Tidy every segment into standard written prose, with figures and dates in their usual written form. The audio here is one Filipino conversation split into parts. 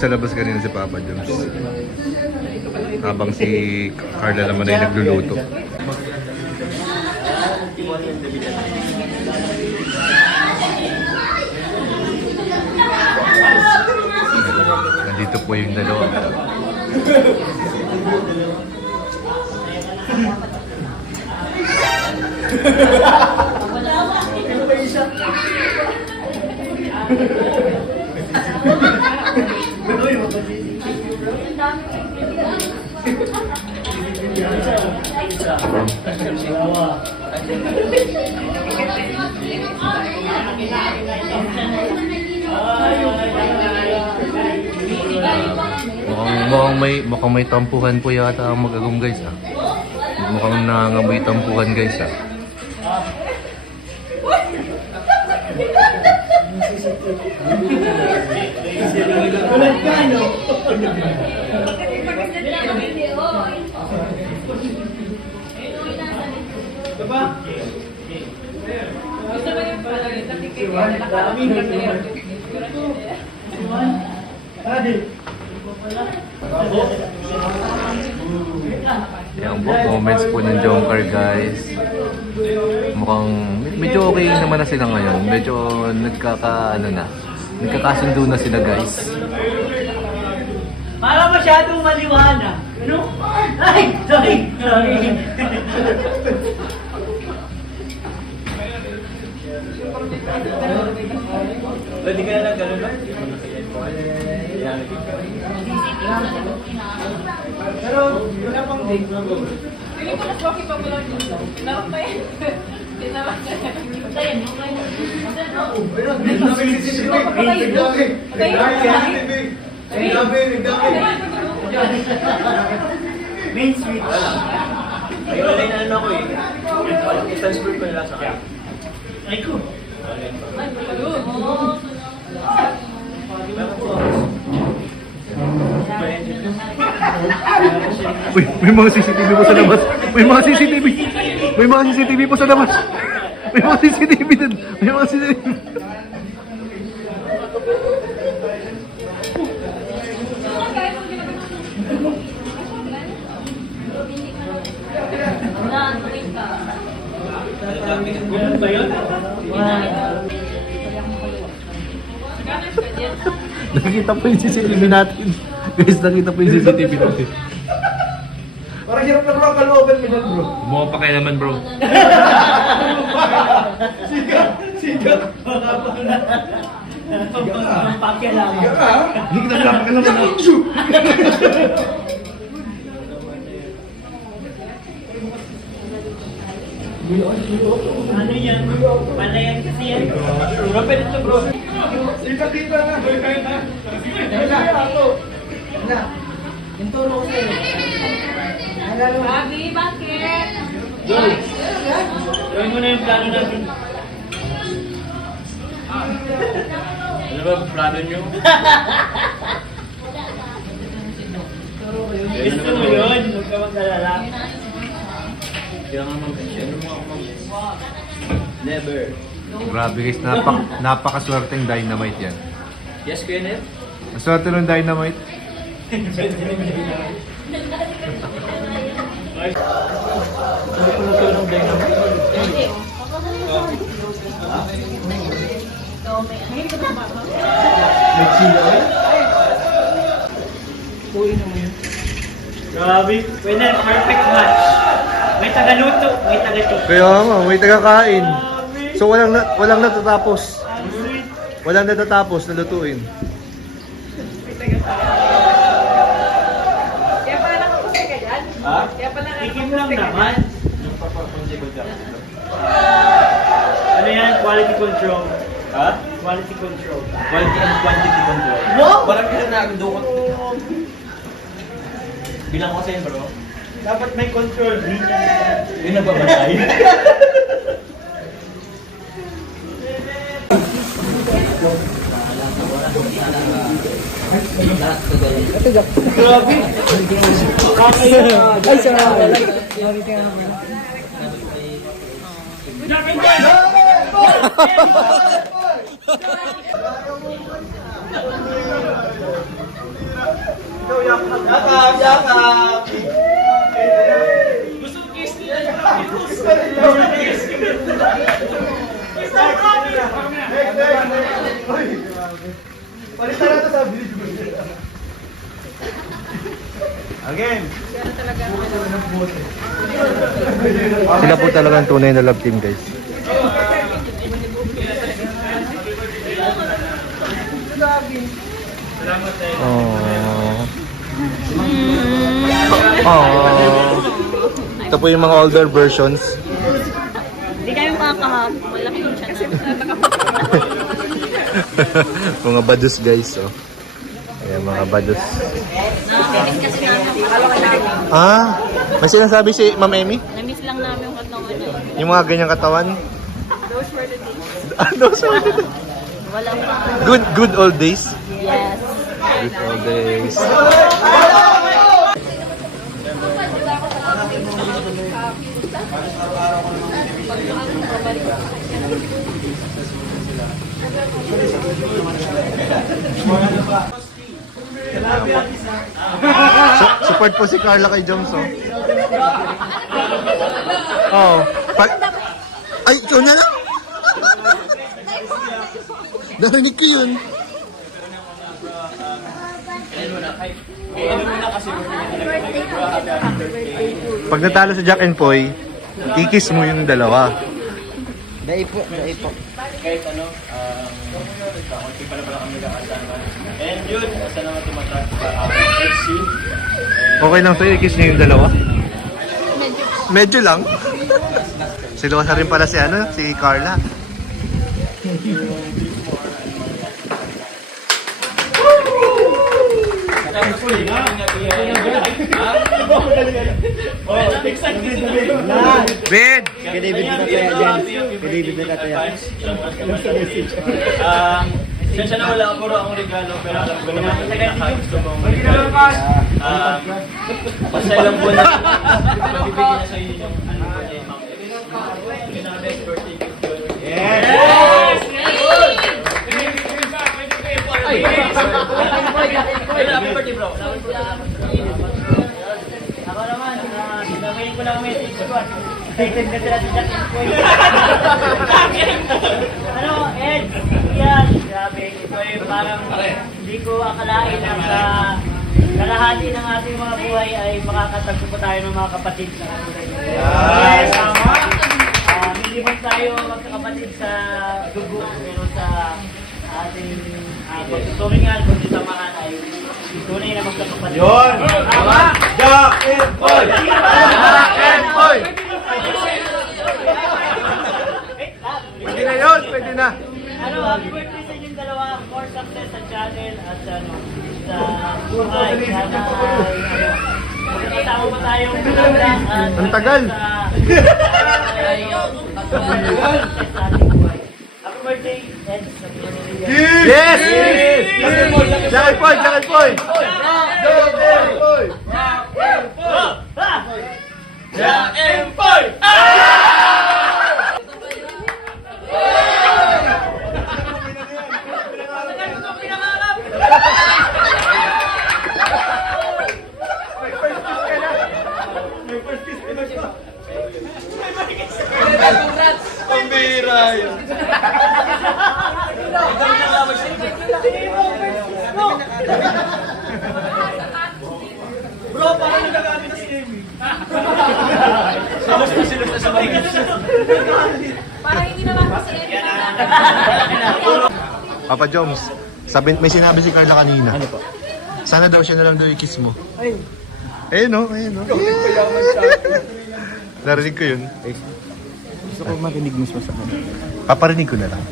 Sa labas kanina si Papa Jones. Habang si Carla naman ay nagluluto. Nandito po yung dalawa. Mukhang may tampuhan po yata ang mag-agong guys ah. Mukhang nangangamoy tampuhan guys ah. Yung moments po ng Jongkar guys. Mukhang medyo okay naman na sila ngayon. Medyo nagkakasundo na sila guys. Para masyadong maliwanag. Ano? Ay! Sorry! Pwede ka na lang gano'n ba? Pero wala pang date na go. Hindi ko mas bakit pa mo lang dito. Tinawag pa yan. Tinawag ka yan. Patayin mo kayo. Main switch. Ay, wala na ano ako eh. I-transfer ko nila sa akin. Ay ko. Ay, pagod. Uy, may mga CCTV po sa labas. May mga CCTV. May mga CCTV po sa labas. May mga CCTV din. May mga CCTV. Ano ba yun? Nakita po yung CCTV natin. Guys, nakita po yung CCTV natin. Parang hirap na bro, kalooban mo dyan bro. Mukha pa kayo naman bro. Siga! Ang pakialaman. Siga ka ha? Hindi kita pinapakalaman mo. Ano yan? Palayan kasi yan. Bro, pwede ito bro. Kita na! Wala! Yung turo ko sa'yo. Abi, bakit? Joy, gawin mo na yung plano natin. Ano ba ang plano nyo? Gusto mo yun? Huwag ka mag-alala. Kaya nga mag-asya. Ano mo ako Never. Grabe guys, napakaswerteng dynamite yan. Yes, Kuya Ned? Maswerte ng dynamite. Grabe. Kuya Ned, perfect match. May taga-luto, may taga-tuk. Kaya nga, may taga-kain. So walang natatapos. Walang natatapos na lutuin. Kaya pala nakakusay ka dyan? Ha? Kaya pala Ikim lang naman. Ano yan? Quality control. Ha? Quality control. Quality and quantity control. Wow! Parang pinag-nakadukot. Bilang ko sa'yo bro. Dapat may control B. Yung nagbabantay. Grabe! Ay, salamat. Yakap, yakap. Gusto kiss nila. Palitan na ito sa video. Again. Sila po talagang tunay na love team, guys. Oh. Oh. Ito po yung mga older versions. Hindi kayo makakahap. Malaki yung chance. Mga badus, guys. Oh. Ayan, mga badus. Nakakamiss kasi namin. Ah, may sinasabi si Ma'am Emmy? Namiss lang namin yung katawan niya. Yung mga ganyang katawan? Those were the days. Those were the Walang pa. good old days. Yes. Good old days. Support po si Carla kay Joms, oh. Oh. Ay, ikaw na lang. Narinig ko yun. Pag natalo sa Jack and Poy, ikis mo yung dalawa. Kahit ano, konti pa na pala kami nakasama. And yun, asa naman tumatak sa FC. Okay lang sa'yo, ikis niyo yung dalawa? Medyo lang. Silosa rin pala si si Carla. Bed! David na kataya. Sensya na wala puro akong regalo, pero alam ko naman kung pinakagusto mong regalo. Basta ilang buwan na mabibigyan na sa inyo yung ano ko niya, Ma'am. Yun ang best birthday gift yun. Yes! Happy birthday, bro. Ako naman, sinamayin ko lang ang message ko. Excited ka sila sa Jack and Poy. Ano, Ed? Yan, grabe. Ito yung parang hindi ko akalain na sa kalahati ng ating mga buhay ay makakatagpo pa tayo ng mga kapatid sa ating. Yes! Hindi man tayo magkakapatid sa dugo, pero sa ating pagtuturingan, pagtusamahan ay tunay na magkakapatid. Yun! Tama! Jack and Poy! Jack and Poy! Pwede na yun, pwede na. Ano, happy birthday sa inyong dalawa. More success sa channel at sa buhay. Sana, magkakasama pa tayong magandang at Ang tagal. Happy birthday, Ed. Yes! Jack and Poy, Jack and Poy! Jack and Poy! Pambira yun. Bro, parang nagagamit na si Amy. Salos na sila sa mga. Parang hindi naman kasi Papa Joms, may sinabi si Carla kanina. Ano po? Sana daw siya na lang daw i-kiss mo. Ay. Ayun o, ayun o. Narinig ko yun. Gusto ko marinig mismo sa kanya. Paparinig ko na lang.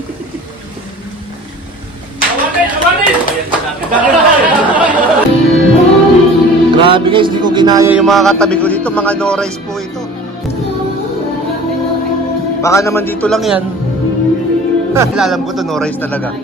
Grabe guys, di ko ginaya yung mga katabi ko dito. Mga no-rice po ito. Baka naman dito lang yan. Alam ko to, no-rice talaga.